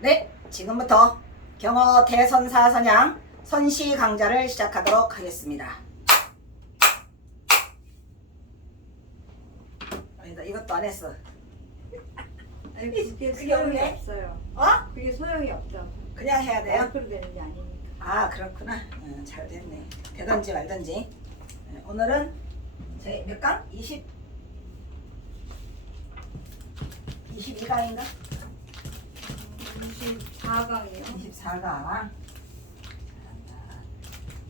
네, 지금부터 경어 대선사 선양 선시 강좌를 시작하도록 하겠습니다. 아니다, 이것도 안 했어. 아니 그게 그게 소용이 없네? 없어요. 어? 그게 소용이 없죠. 그냥 해야 돼요? 앞으로 되는 게 아니니까. 아, 그렇구나. 잘 됐네. 되든지 말든지. 오늘은 제 몇 강? 22강인가? 24강이요. 24강.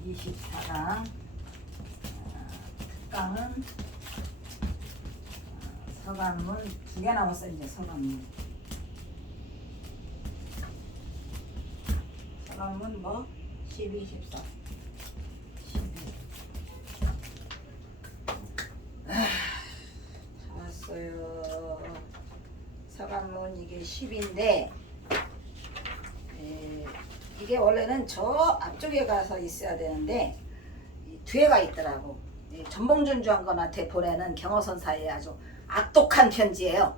24강. 특강은 서간문 2개 남았어. 이제 서간문. 서간문 뭐 12, 14, 12. 잡았어요. 서간문 이게 10인데 이게 원래는 저 앞쪽에 가서 있어야 되는데 뒤에가 있더라고. 전봉준 주한관한테 보내는 경어선사의 아주 악독한 편지예요.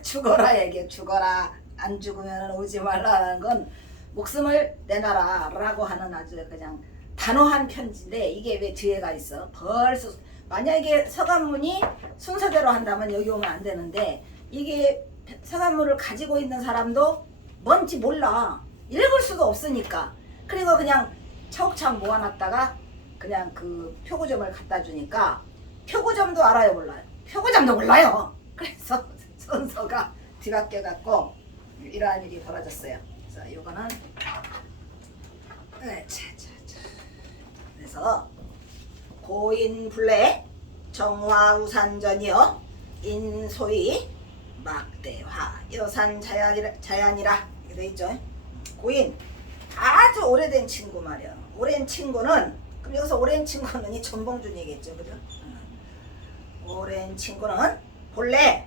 죽어라 얘기해. 죽어라. 안 죽으면 오지 말라는 건 목숨을 내놔라 라고 하는 아주 그냥 단호한 편지인데 이게 왜 뒤에가 있어? 벌써 만약에 서간문이 순서대로 한다면 여기 오면 안 되는데 이게 서간문을 가지고 있는 사람도 뭔지 몰라. 읽을 수도 없으니까. 그리고 그냥 차곡차곡 모아놨다가 그냥 그 표구점을 갖다 주니까 표구점도 알아요 몰라요? 표구점도 몰라요. 그래서 순서가 뒤바뀌어 갖고 이러한 일이 벌어졌어요. 그래서 이거는 그래서 고인불래 정화우산전이여 인소위 막대화 여산자연이라 이렇게 돼 있죠. 고인 아주 오래된 친구 말이야. 오랜 친구는 그럼 여기서 오랜 친구는 이 전봉준이겠죠, 그죠? 오랜 친구는 본래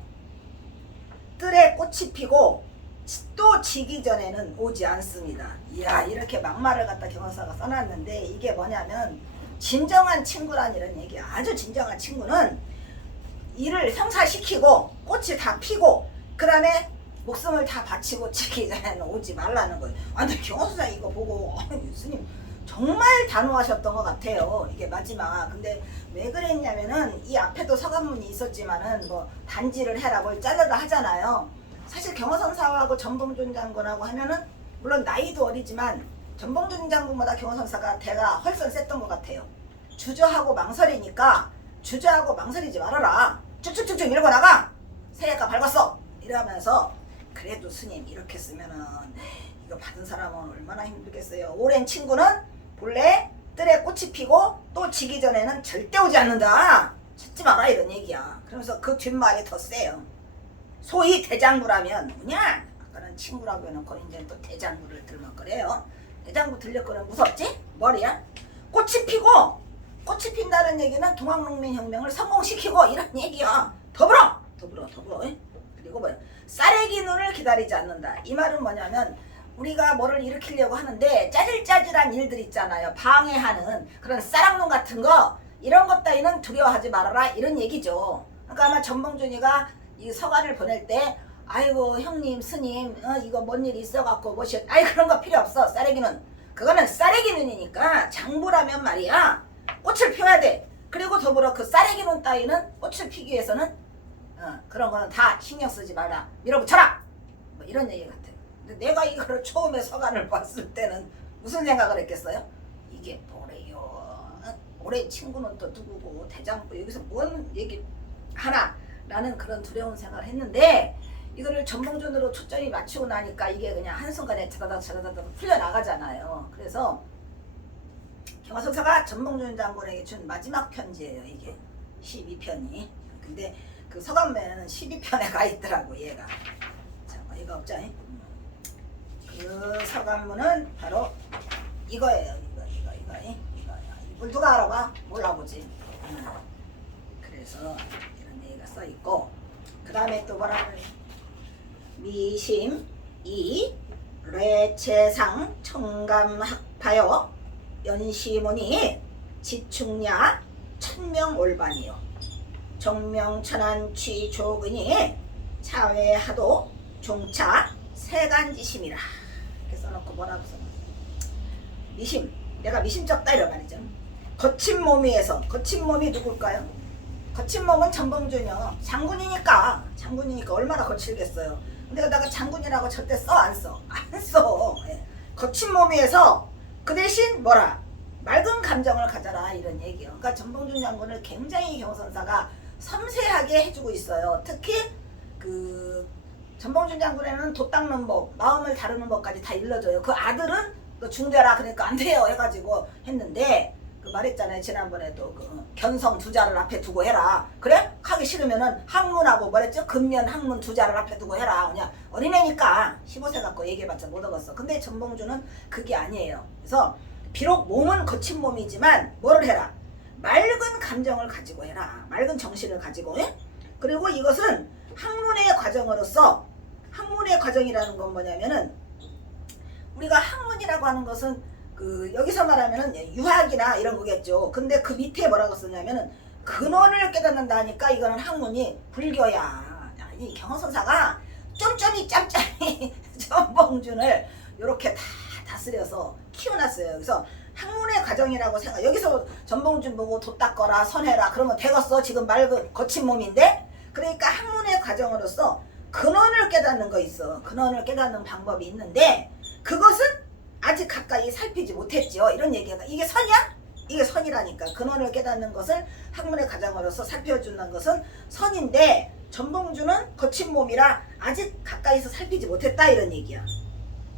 뜰에 꽃이 피고 또 지기 전에는 오지 않습니다. 이야, 이렇게 막말을 갖다 경호사가 써놨는데 이게 뭐냐면 진정한 친구란 이런 얘기야. 아주 진정한 친구는 일을 성사시키고 꽃이 다 피고 그 다음에 목숨을 다 바치고 지기 전에는 오지 말라는 거예요. 아, 근데 경호사 이거 보고 스님 정말 단호하셨던 것 같아요. 이게 마지막. 근데 왜 그랬냐면은 이 앞에도 서간문이 있었지만은 뭐 단지를 해라 뭘 잘라라 하잖아요. 사실 경호선사하고 전봉준 장군하고 하면은 물론 나이도 어리지만 전봉준 장군보다 경호선사가 대가 훨씬 셌던 것 같아요. 주저하고 망설이니까 주저하고 망설이지 말아라. 쭉쭉쭉쭉 밀고 나가. 새해가 밝았어. 이러면서 그래도 스님 이렇게 쓰면은 이거 받은 사람은 얼마나 힘들겠어요. 오랜 친구는 본래 뜰에 꽃이 피고 또 지기 전에는 절대 오지 않는다. 찾지 마라 이런 얘기야. 그러면서 그 뒷말이 더 세요. 소위 대장부라면 뭐냐? 아까는 친구라고 해놓고 이제 또 대장부를 들먹거려요. 대장부 들려거리면 무섭지? 머리야? 꽃이 피고 꽃이 핀다는 얘기는 동학농민혁명을 성공시키고 이런 얘기야. 더불어. 그리고 뭐야? 쌀에기 눈을 기다리지 않는다. 이 말은 뭐냐면 우리가 뭐를 일으키려고 하는데 짜질짜질한 일들 있잖아요. 방해하는 그런 쌀악눈 같은 거 이런 것 따위는 두려워하지 말아라 이런 얘기죠. 그러니까 아마 전봉준이가 이 서간을 보낼 때 아이고 형님 스님 이거 뭔 일이 있어갖고 뭐시 아이 그런 거 필요 없어. 쌀에기는 그거는 쌀에기 눈이니까 장부라면 말이야 꽃을 펴야 돼. 그리고 더불어 그 쌀에기 눈 따위는 꽃을 피기 위해서는 그런 거는 다 신경 쓰지 마라. 밀어붙여라. 뭐 이런 얘기 같아요. 근데 내가 이거를 처음에 서간을 봤을 때는 무슨 생각을 했겠어요? 이게 뭐래요? 올해 친구는 또 누구고 대장부 여기서 뭔 얘기 하나 라는 그런 두려운 생각을 했는데 이거를 전봉준으로 초점이 맞추고 나니까 이게 그냥 한순간에 차다닥 풀려나가잖아요. 그래서 경화선사가 전봉준 장군에게 준 마지막 편지예요. 이게 12편이. 근데 그 서간문에는 12편에 가 있더라고 얘가. 자, 이거 없죠? 그 서간문은 바로 이거예요. 이거. 이걸 누가 알아봐? 몰라보지. 그래서 이런 얘기가 써 있고 그 다음에 또 뭐라 그래? 미심 이 뢰체상 청감학파여 연시문이 지충야 천명올반이요 정명천안 취조근이 차회하도 종차 세간지심이라 이렇게 써놓고 뭐라고 써놨어? 미심, 내가 미심쩍다 이런 말이죠. 거친 몸위에서, 거친 몸이 누굴까요? 거친 몸은 전봉준이요. 장군이니까 얼마나 거칠겠어요. 근데 내가 장군이라고 절대 써 안 써? 안 써. 예. 거친 몸위에서 그 대신 뭐라? 맑은 감정을 가져라 이런 얘기요. 그러니까 전봉준 장군을 굉장히 경선사가 섬세하게 해주고 있어요. 특히 그 전봉준 장군에는 도 닦는 법, 마음을 다루는 법까지 다 일러줘요. 그 아들은 너 중대라 그러니까 안 돼요 해가지고 했는데 그 말했잖아요. 지난번에도 그 견성 두 자를 앞에 두고 해라. 그래? 하기 싫으면은 학문하고 뭐랬죠? 근면 학문 두 자를 앞에 두고 해라. 그냥 어린애니까 15세 갖고 얘기해봤자 못 얻었어. 근데 전봉준은 그게 아니에요. 그래서 비록 몸은 거친 몸이지만 뭐를 해라? 맑은 감정을 가지고 해라. 맑은 정신을 가지고 해? 그리고 이것은 학문의 과정으로서 학문의 과정이라는 건 뭐냐면은 우리가 학문이라고 하는 것은 그 여기서 말하면은 유학이나 이런 거겠죠. 근데 그 밑에 뭐라고 쓰냐면은 근원을 깨닫는다니까 이거는 학문이 불교야. 이 경허선사가 쫌쫌이 짬짬이 전봉준을 이렇게 다 다스려서 키워놨어요. 그래서 학문의 과정이라고 생각. 여기서 전봉준 보고 도 닦거라 선해라 그러면 되겠어. 지금 맑은 거친 몸인데. 그러니까 학문의 과정으로서 근원을 깨닫는 거 있어. 근원을 깨닫는 방법이 있는데 그것은 아직 가까이 살피지 못했죠. 이런 얘기가. 이게 선이야? 이게 선이라니까. 근원을 깨닫는 것을 학문의 과정으로서 살펴준다는 것은 선인데 전봉준은 거친 몸이라 아직 가까이서 살피지 못했다 이런 얘기야.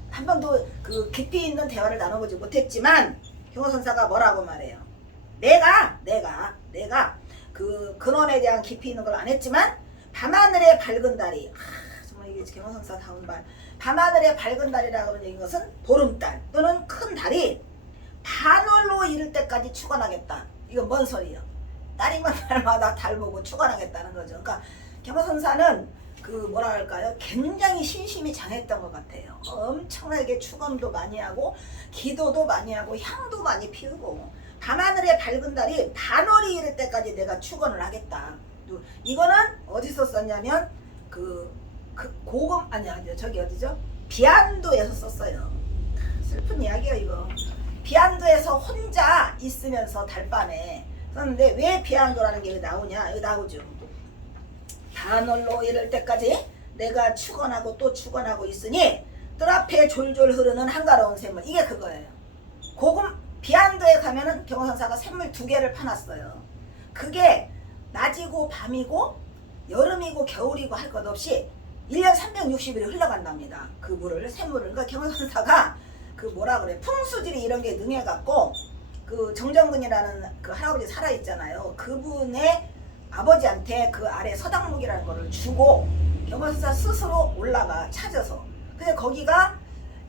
한 번도 그 깊이 있는 대화를 나눠보지 못했지만 경호선사가 뭐라고 말해요? 내가 그 근원에 대한 깊이 있는 걸 안 했지만 밤하늘의 밝은 달이 정말 이게 경호선사 다운 말. 밤하늘의 밝은 달이라고 하는 것은 보름달 또는 큰 달이 반월로 이를 때까지 축원하겠다. 이건 뭔 소리예요? 달이면 달마다 달 보고 축원하겠다는 거죠. 그러니까 경호선사는 그 뭐라 할까요? 굉장히 신심이 장했던 것 같아요. 엄청나게 축원도 많이 하고 기도도 많이 하고 향도 많이 피우고 밤하늘의 밝은 달이 반월이 이를 때까지 내가 축원을 하겠다. 이거는 어디서 썼냐면 그 고금 아니야 저기 어디죠? 비안도에서 썼어요. 슬픈 이야기야 이거. 비안도에서 혼자 있으면서 달밤에 썼는데 왜 비안도라는 게 나오냐? 여기 나오죠. 반월로 이를 때까지 내가 축원하고 또 축원하고 있으니 뜰 앞에 졸졸 흐르는 한가로운 샘물. 이게 그거예요. 고금 비안도에 가면은 경호선사가 샘물 2개를 파놨어요. 그게 낮이고 밤이고 여름이고 겨울이고 할 것 없이 1년 360일이 흘러간답니다. 그 물을 샘물을. 그러니까 경호선사가 그 뭐라 그래 풍수지리 이런 게 능해갖고 그 정정근이라는 그 할아버지 살아있잖아요. 그분의 아버지한테 그 아래 서당목이라는 거를 주고 경호선사 스스로 올라가 찾아서. 근데 거기가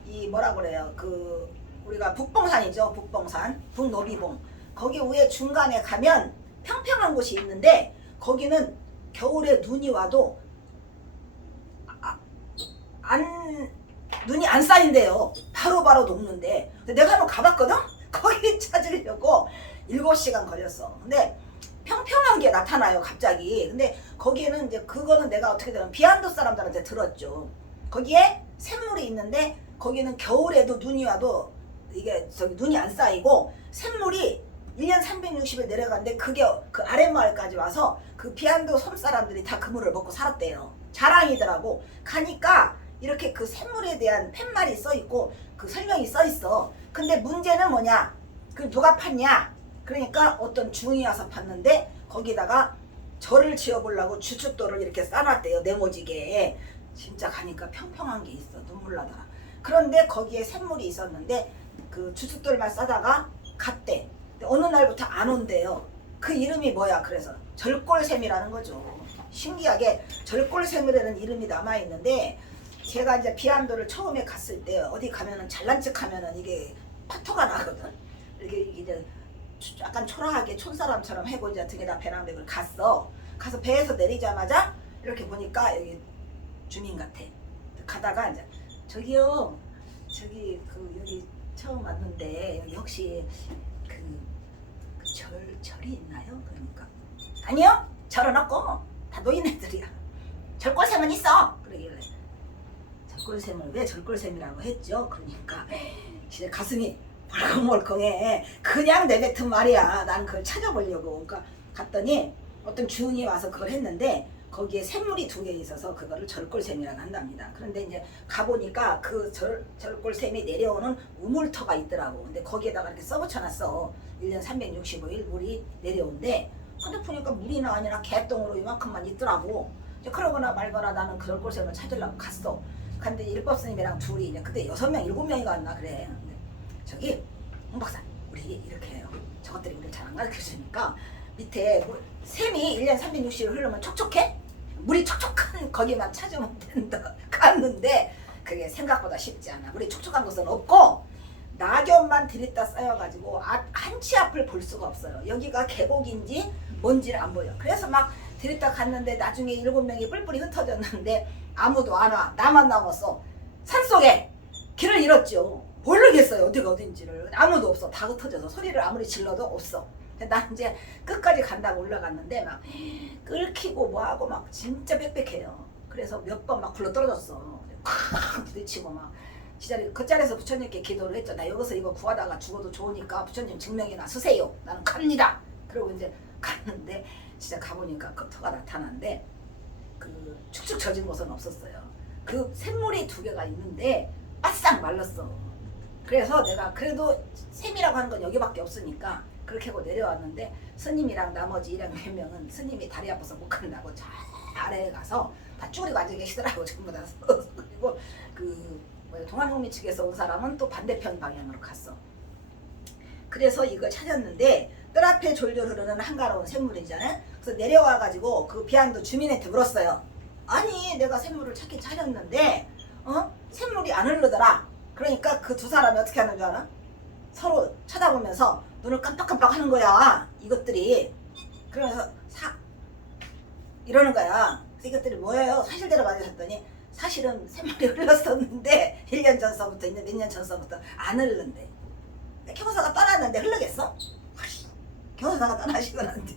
이 뭐라 그래요 그 우리가 북봉산이죠. 북봉산 북노비봉 거기 위에 중간에 가면 평평한 곳이 있는데 거기는 겨울에 눈이 와도 눈이 안 쌓인대요. 바로바로 녹는데. 근데 내가 한번 가봤거든? 거기 찾으려고 7시간 걸렸어. 근데 평평한 게 나타나요 갑자기. 근데 거기에는 이제 그거는 내가 어떻게 되면 비안도 사람들한테 들었죠. 거기에 샘물이 있는데 거기는 겨울에도 눈이 와도 이게 저기 눈이 안 쌓이고 샘물이 1년 360일 내려갔는데 그게 그 아랫마을까지 와서 그 비안도 섬 사람들이 다 그 물을 먹고 살았대요. 자랑이더라고. 가니까 이렇게 그 샘물에 대한 팻말이 써있고 그 설명이 써있어. 근데 문제는 뭐냐? 그 누가 팠냐? 그러니까 어떤 중이 와서 팠는데 거기다가 절을 지어보려고 주춧돌을 이렇게 쌓아놨대요. 네모지게. 진짜 가니까 평평한 게 있어. 눈물 나더라. 그런데 거기에 샘물이 있었는데 그 주춧돌만 싸다가 갔대. 어느 날부터 안 온대요. 그 이름이 뭐야? 그래서 절골샘이라는 거죠. 신기하게 절골샘이라는 이름이 남아있는데 제가 이제 비안도를 처음에 갔을 때 어디 가면은 잘난 척 하면은 이게 파토가 나거든. 이렇게 이제 약간 초라하게 촌사람처럼 해고 이제 등에다 배낭백을 갔어. 가서 배에서 내리자마자 이렇게 보니까 여기 주민 같아. 가다가 이제 저기요, 저기 그 여기 처음 왔는데 여기 혹시 그 절이 있나요? 그러니까 아니요, 절은 없고 다 노인네들이야. 절골샘은 있어. 그러길래 절골샘을 왜 절골샘이라고 했죠? 그러니까 진짜 가슴이 벌컹벌컹해. 그냥 내뱉은 말이야. 난 그걸 찾아보려고. 그러니까 갔더니 어떤 주인이 와서 그걸 했는데 거기에 샘물이 2개 있어서 그거를 절골샘이라고 한답니다. 그런데 이제 가보니까 그 절골샘이 내려오는 우물터가 있더라고. 근데 거기에다가 이렇게 써붙여놨어. 1년 365일 물이 내려온대. 근데 보니까 물이나 아니라 개똥으로 이만큼만 있더라고. 이제 그러거나 말거나 나는 그 절골샘을 찾으려고 갔어. 근데 일법스님이랑 둘이 이제 그때 6명, 7명이 갔나 그래. 근데 저기 홍 박사 우리 이렇게 해요. 저것들이 우리를 잘 안 가르쳐주니까 밑에 샘이 1년 360일 흐르면 촉촉해? 물이 촉촉한 거기만 찾으면 된다. 갔는데 그게 생각보다 쉽지 않아. 물이 촉촉한 곳은 없고 낙엽만 들이다 쌓여가지고 한치 앞을 볼 수가 없어요. 여기가 계곡인지 뭔지를 안 보여. 그래서 막 들이다 갔는데 나중에 7명이 뿔뿔이 흩어졌는데 아무도 안 와. 나만 남았어. 산속에 길을 잃었죠. 모르겠어요. 어디가 어딘지를. 아무도 없어. 다 흩어져서 소리를 아무리 질러도 없어. 난 이제 끝까지 간다고 올라갔는데 막 끓기고 뭐하고 막 진짜 빽빽해요. 그래서 몇 번 막 굴러 떨어졌어. 콱 부딪히고 막 진짜 그 자리에서 부처님께 기도를 했죠. 나 여기서 이거 구하다가 죽어도 좋으니까 부처님 증명이나 쓰세요. 나는 갑니다. 그리고 이제 갔는데 진짜 가보니까 그 터가 나타났는데 그 축축 젖은 곳은 없었어요. 그 샘물이 2개가 있는데 바싹 말랐어. 그래서 내가 그래도 샘이라고 하는 건 여기밖에 없으니까 그렇게 하고 내려왔는데 스님이랑 나머지 일행 몇 명은 스님이 다리 아파서 못 간다고 저 아래에 가서 다 쭈그리고 앉아 계시더라고. 전부 다. 그리고 그 동안홍미 측에서 온 사람은 또 반대편 방향으로 갔어. 그래서 이걸 찾았는데 뜰 앞에 졸졸 흐르는 한가로운 샘물이잖아요. 그래서 내려와가지고 그 비양도 주민한테 물었어요. 아니 내가 샘물을 찾긴 찾았는데 샘물이 안 흐르더라. 그러니까 그 2 사람이 어떻게 하는 줄 알아? 서로 쳐다보면서 눈을 깜빡깜빡 하는 거야. 이것들이. 그러면서 이러는 거야. 이것들이 뭐예요? 사실대로 맞으셨더니 사실은 샘물이 흘렀었는데 1년 전서부터 있는 몇 년 전서부터 안 흐르는데 경사가 떠났는데 흐르겠어? 경사가 떠나시고 난데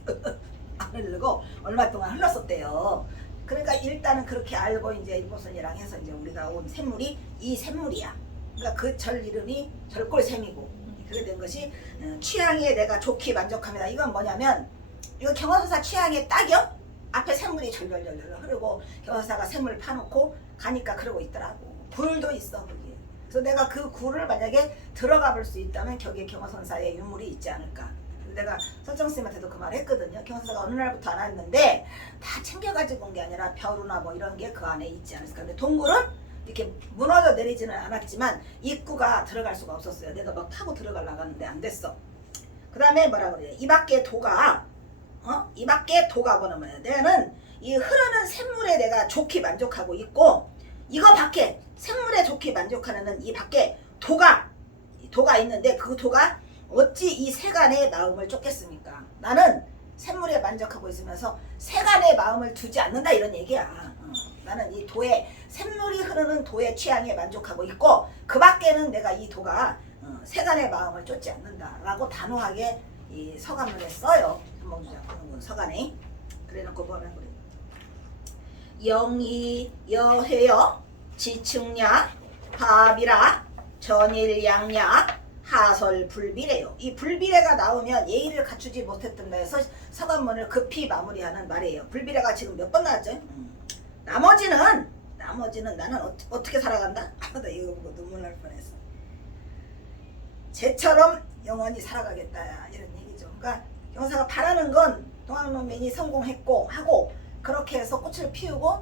안 흐르고 얼마 동안 흘렀었대요. 그러니까 일단은 그렇게 알고 이제 일보선이랑 해서 이제 우리가 온 샘물이 이 샘물이야. 그러니까 그 절 이름이 절골샘이고 그게 된 것이 취향에 내가 좋게 만족합니다. 이건 뭐냐면 이거 경화선사 취향에 딱이요? 앞에 샘물이 절절절절 흐르고 경화선사가 샘물 파놓고 가니까 그러고 있더라고. 굴도 있어 거기에. 그래서 내가 그 굴을 만약에 들어가 볼 수 있다면 거기에 경화선사의 유물이 있지 않을까. 내가 설정스님한테도 그 말 했거든요. 경화선사가 어느 날부터 안 왔는데 다 챙겨가지고 온 게 아니라 벼루나 뭐 이런 게 그 안에 있지 않을까. 근데 동굴은 이렇게 무너져 내리지는 않았지만 입구가 들어갈 수가 없었어요. 내가 막 타고 들어가려고 하는데 안 됐어. 그 다음에 뭐라 그래요? 이 밖에 도가 이 밖에 도가 뭐냐면 내가는 이 흐르는 샘물에 내가 좋게 만족하고 있고 이거 밖에 샘물에 좋게 만족하는 이 밖에 도가 있는데 그 도가 어찌 이 세간의 마음을 쫓겠습니까? 나는 샘물에 만족하고 있으면서 세간의 마음을 두지 않는다 이런 얘기야. 나는 이 도에 샘물이 흐르는 도의 취향에 만족하고 있고 그 밖에는 내가 이 도가 세간의 마음을 쫓지 않는다라고 단호하게 이 서간문에 써요. 한봉주장 서간에. 그래놓고 뭐라 그래? 영이 여회여 지층야 밥이라 전일양야 하설 불비래요. 이 불비래가 나오면 예의를 갖추지 못했던 거에서 서간문을 급히 마무리하는 말이에요. 불비래가 지금 몇 번 나왔죠? 나머지는 나는 어떻게 살아간다? 나 이거 보고 눈물 날 뻔했어. 쟤처럼 영원히 살아가겠다 이런 얘기죠. 그러니까 경사가 바라는 건 동학론면이 성공했고 하고 그렇게 해서 꽃을 피우고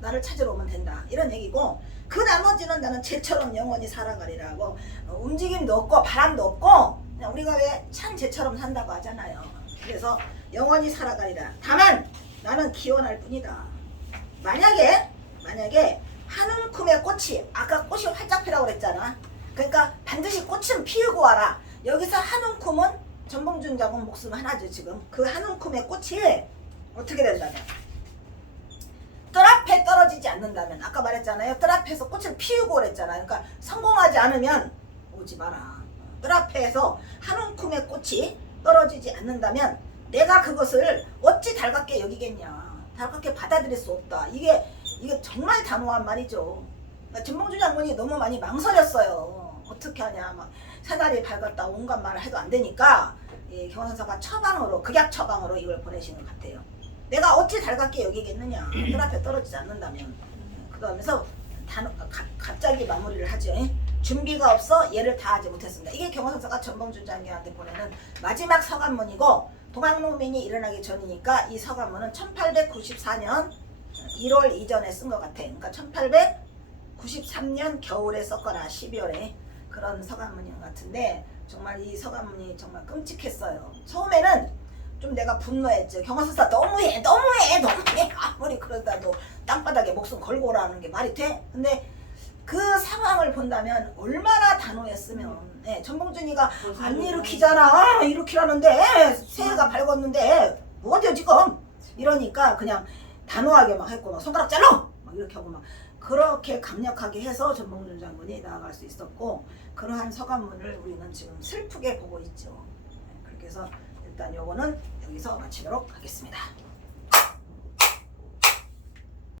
나를 찾으러 오면 된다 이런 얘기고 그 나머지는 나는 쟤처럼 영원히 살아가리라고 움직임도 없고 바람도 없고 그냥 우리가 왜 참 쟤처럼 산다고 하잖아요. 그래서 영원히 살아가리라. 다만 나는 기원할 뿐이다. 만약에 한 움큼의 꽃이 아까 꽃이 활짝 피라고 그랬잖아. 그러니까 반드시 꽃은 피우고 와라. 여기서 한 움큼은 전봉준 장군 목숨 하나죠. 지금 그 한 움큼의 꽃이 어떻게 된다면 뜰 앞에 떨어지지 않는다면 아까 말했잖아요. 뜰 앞에서 꽃을 피우고 그랬잖아요. 그러니까 성공하지 않으면 오지 마라. 뜰 앞에서 한 움큼의 꽃이 떨어지지 않는다면 내가 그것을 어찌 달갑게 여기겠냐. 달갑게 받아들일 수 없다. 이게 정말 단호한 말이죠. 그러니까 전봉주 장군이 너무 많이 망설였어요. 어떻게 하냐, 막 새날이 밝았다 온갖 말을 해도 안 되니까 이 경호선사가 처방으로, 극약 처방으로 이걸 보내신 것 같아요. 내가 어찌 달갑게 여기겠느냐, 뜰 앞에 떨어지지 않는다면. 그러면서 갑자기 마무리를 하죠. 준비가 없어 얘를 다 하지 못했습니다. 이게 경호선사가 전봉주 장군한테 보내는 마지막 서간문이고, 동학농민이 일어나기 전이니까 이 서간문은 1894년 1월 이전에 쓴 것 같아. 그러니까 1893년 겨울에 썼거나 12월에 그런 서간문인 것 같은데, 정말 이 서간문이 정말 끔찍했어요. 처음에는 좀 내가 분노했죠. 경호선사 너무해 아무리 그러다도 땅바닥에 목숨 걸고 오라는 게 말이 돼? 근데 그 상황을 본다면 얼마나 단호했으면. 전봉준이가 안 일으키잖아, 일으키라는데 새해가 밝았는데 뭐 어디야 지금, 이러니까 그냥 단호하게 막 했고, 막 손가락 잘라 막 이렇게 하고, 막 그렇게 강력하게 해서 전봉준 장군이 나아갈 수 있었고, 그러한 서간문을 우리는 지금 슬프게 보고 있죠. 그렇게 해서 일단 요거는 여기서 마치도록 하겠습니다.